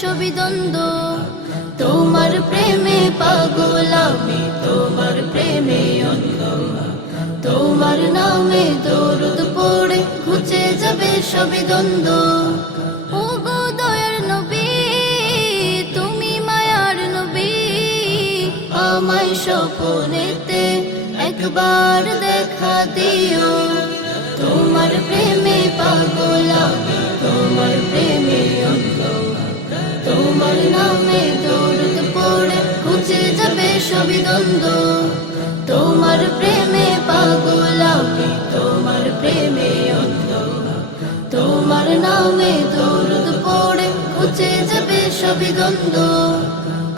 সবই দ্বন্দ্ব। তোমার প্রেমে পাগল আমি, তোমার প্রেমে অন্ধ। তোমার নামে দরুদ পড়ে ঘুচে যাবে সবই দ্বন্দ্ব। ওগো দয়ার নবী, তুমি মায়ার নবী, আমায় স্বপ্নেতে একবার দেখা দিও। তোমার প্রেমে পাগল আমি, তোমার প্রেমে অন্ধ। তোমার নামে দরুদ পড়ে ঘুচে যাবে সবই দ্বন্দ্ব। তোমার প্রেমে পাগল আমি, তোমার প্রেমে অন্ধ। তোমার নামে দরুদ পড়ে ঘুচে যাবে সবই দ্বন্দ্ব।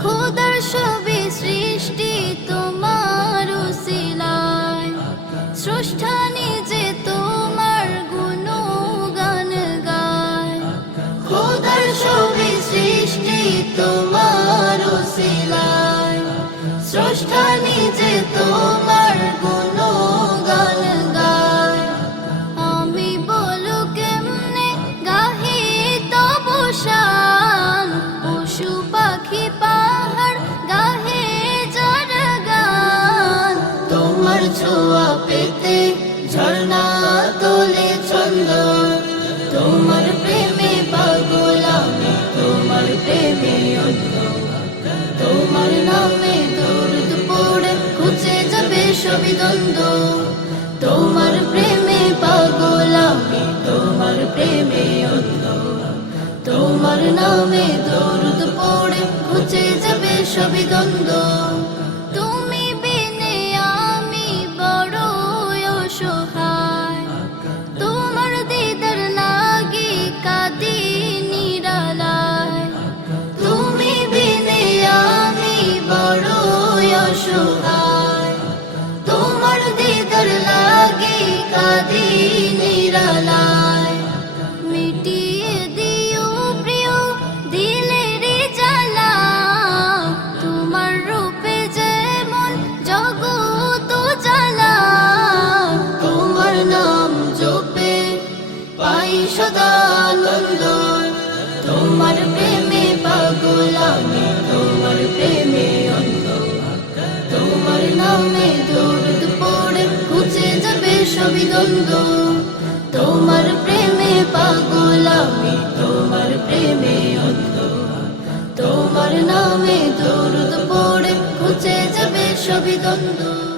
খোদার সবই সৃষ্টি তোমার উসিলায়, স্রষ্টা নিজে তোমার গুণগান গায়। খোদার সবই সৃষ্টি তোমার উসিলায়, স্রষ্টা নিজে তোমার গুণগান গায়। আমি বলো কেমনে গাহি তব শান, পশু পাখি পাহাড় গাহে যার গান। তোমার ছোঁয়া পেতে ঝর্ণা তোলে ছন্দ। তোমার প্রেমে পাগল আমি, তোমার প্রেমে অন্ধ। তোমার নামে দরুদ পড়ে ঘুচে যাবে সবই দ্বন্দ্ব। তোমার প্রেমে পাগল আমি, তোমার প্রেমে অন্ধ। তোমার নামে দরুদ পড়ে ঘুচে যাবে সবই দ্বন্দ্ব। তুমি বিনে আমি বড় অসহায়, তোমার দিদার লাগি কাঁদি নিরালায়। তুমি বিনে আমি বড় অসহায়, তোমার দিদার লাগি কাঁদি নিরালায়। মিটিয়ে দিও প্রিয় দিলের জ্বালা, তোমার রূপে যেমন জগৎ জ্বালা। তোমার নাম জপে পাই সদা আনন্দ। তোমার প্রেমে পাগল আমি, তোমার প্রেমে অন্ধ। তোমার নামে দরুদ পড়ে ঘুচে যাবে সবই দ্বন্দ্ব। তোমার প্রেমে পাগল আমি, তোমার প্রেমে অন্ধ। তোমার নামে দরুদ পড়ে ঘুচে যাবে সবই দ্বন্দ্ব।